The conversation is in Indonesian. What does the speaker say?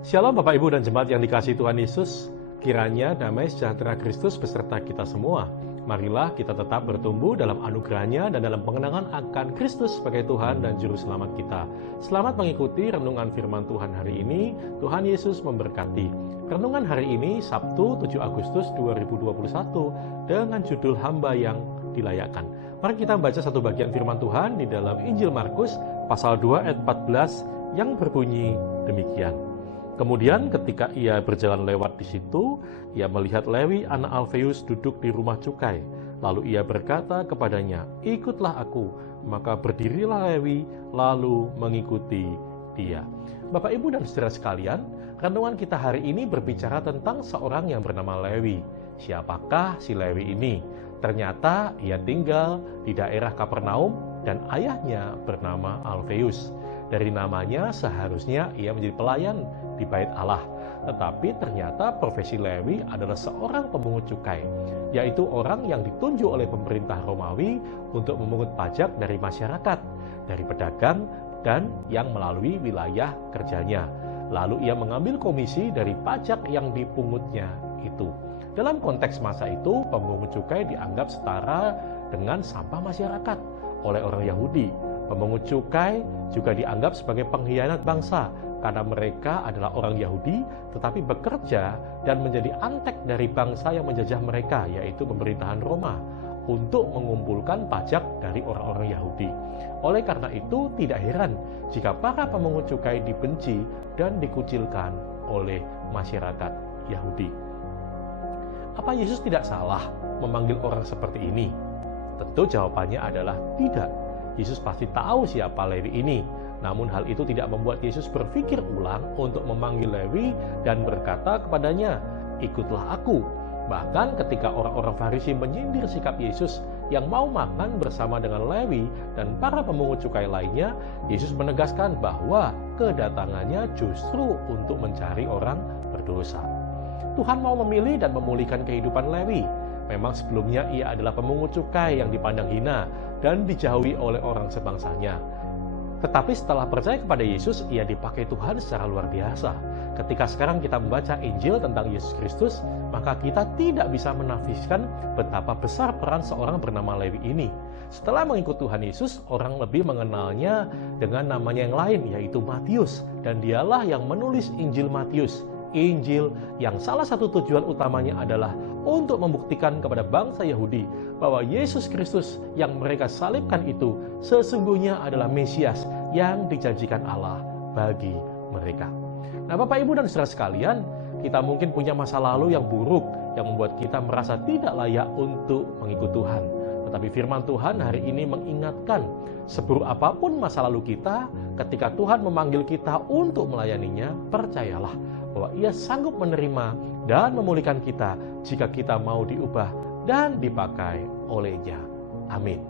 Shalom Bapak Ibu dan Jemaat yang dikasihi Tuhan Yesus, kiranya damai sejahtera Kristus beserta kita semua. Marilah kita tetap bertumbuh dalam anugerah-Nya dan dalam pengenalan akan Kristus sebagai Tuhan dan Juru Selamat kita. Selamat mengikuti renungan firman Tuhan hari ini. Tuhan Yesus memberkati. Renungan hari ini Sabtu 7 Agustus 2021 dengan judul Hamba yang Dilayakkan. Mari kita baca satu bagian firman Tuhan di dalam Injil Markus pasal 2 ayat 14 yang berbunyi demikian. Kemudian ketika ia berjalan lewat di situ, ia melihat Lewi anak Alfeus duduk di rumah cukai. Lalu ia berkata kepadanya, "Ikutlah aku." Maka berdirilah Lewi, lalu mengikuti dia. Bapak, Ibu, dan saudara sekalian, renungan kita hari ini berbicara tentang seorang yang bernama Lewi. Siapakah si Lewi ini? Ternyata ia tinggal di daerah Kapernaum dan ayahnya bernama Alfeus. Dari namanya seharusnya ia menjadi pelayan di bait Allah. Tetapi ternyata profesi Lewi adalah seorang pemungut cukai, yaitu orang yang ditunjuk oleh pemerintah Romawi untuk memungut pajak dari masyarakat, dari pedagang, dan yang melalui wilayah kerjanya. Lalu ia mengambil komisi dari pajak yang dipungutnya itu. Dalam konteks masa itu, pemungut cukai dianggap setara dengan sampah masyarakat oleh orang Yahudi. Pemungut cukai juga dianggap sebagai pengkhianat bangsa karena mereka adalah orang Yahudi tetapi bekerja dan menjadi antek dari bangsa yang menjajah mereka, yaitu pemerintahan Roma, untuk mengumpulkan pajak dari orang-orang Yahudi. Oleh karena itu, tidak heran jika para pemungut cukai dibenci dan dikucilkan oleh masyarakat Yahudi. Apa Yesus tidak salah memanggil orang seperti ini? Tentu jawabannya adalah tidak. Yesus pasti tahu siapa Lewi ini. Namun hal itu tidak membuat Yesus berpikir ulang untuk memanggil Lewi dan berkata kepadanya, "Ikutlah aku." Bahkan ketika orang-orang Farisi menyindir sikap Yesus yang mau makan bersama dengan Lewi dan para pemungut cukai lainnya, Yesus menegaskan bahwa kedatangannya justru untuk mencari orang berdosa. Tuhan mau memilih dan memulihkan kehidupan Lewi. Memang sebelumnya ia adalah pemungut cukai yang dipandang hina dan dijauhi oleh orang sebangsanya. Tetapi setelah percaya kepada Yesus, ia dipakai Tuhan secara luar biasa. Ketika sekarang kita membaca Injil tentang Yesus Kristus, maka kita tidak bisa menafikan betapa besar peran seorang bernama Lewi ini. Setelah mengikut Tuhan Yesus, orang lebih mengenalnya dengan namanya yang lain, yaitu Matius. Dan dialah yang menulis Injil Matius. Injil yang salah satu tujuan utamanya adalah untuk membuktikan kepada bangsa Yahudi bahwa Yesus Kristus yang mereka salibkan itu sesungguhnya adalah Mesias yang dijanjikan Allah bagi mereka. Nah, Bapak, Ibu, dan saudara sekalian, kita mungkin punya masa lalu yang buruk yang membuat kita merasa tidak layak untuk mengikut Tuhan. Tetapi firman Tuhan hari ini mengingatkan, seburuk apapun masa lalu kita, ketika Tuhan memanggil kita untuk melayaninya, percayalah bahwa Ia sanggup menerima dan memulihkan kita jika kita mau diubah dan dipakai oleh-Nya. Amin.